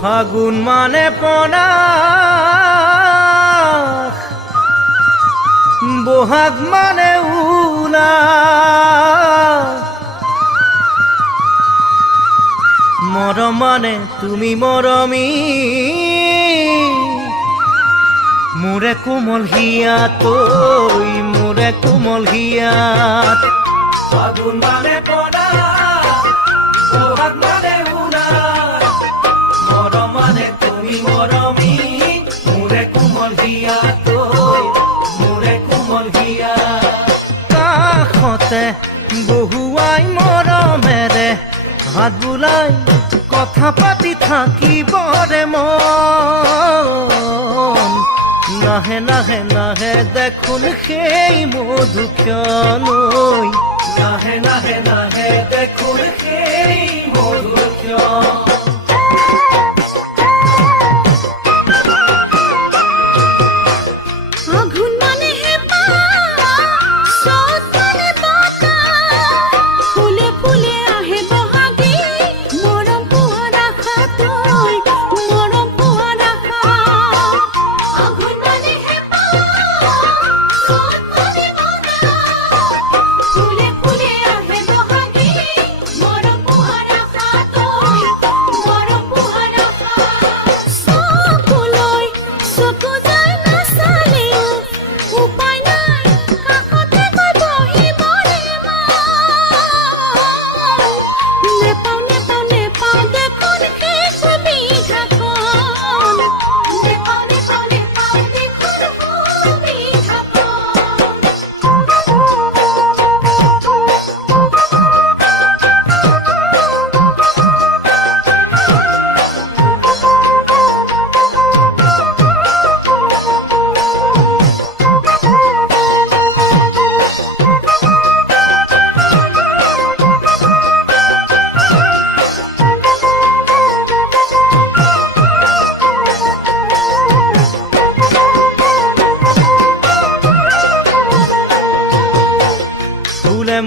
ফাগুন মানে পনাস, বহাগ মানে উলা, মৰম মানে তুমি মৰমী, মোৰে কোমল হিয়াত, মোৰে কোমল হিয়াত। ফাগুন মানে পনাস, বহাগ মানে উলা, মৰম মানে তুমি মৰমী, মোৰে কোমল হিয়াত, মোৰে কোমল হিয়াত। কাষতে বহুৱাই মৰমেৰে হাত বুলাই কথা পাতি থাকিবৰে মন। নাহে নাহে নাহে দেখোন সেই মধুক্ষণৈ, নাহে নাহে নাহে দেখোন সেই মধুক্ষণ।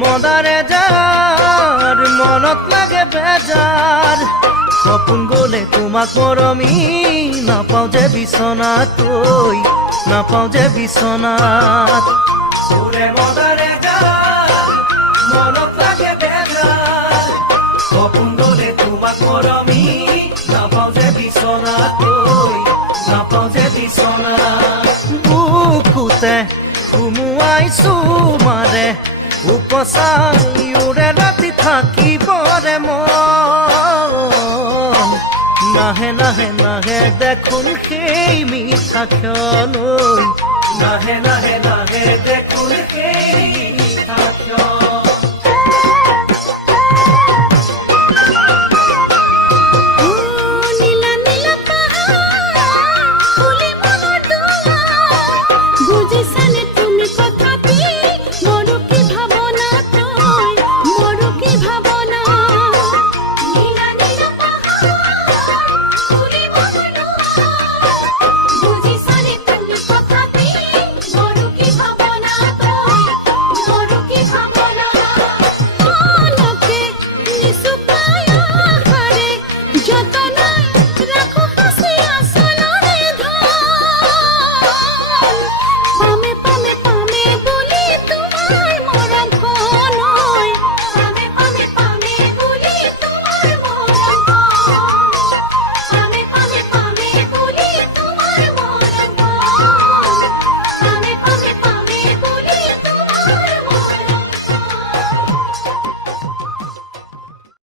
মদারে যার মনত লাগে বেজাৰ, সপোন গলে তোমাক মৰমী, নাপাওঁ যে বিচনাত, নাপাওঁ যে বিচনাত। ফুলে মদাৰে যাৰ মনত লাগে বেজাৰ, সপোন গলে তোমাক মৰমী, নাপাওঁ যে বিচনাত, নাপাওঁ যে বিচনাত। বুকুতে সুমুৱাইছো মাৰে উপচাই উৰে ৰাতি থাকিবৰে মন। নাহে নাহে নাহে দেখোন সেই মিঠা ক্ষণৈ, নাহে নাহে নাহে দেখোন সেই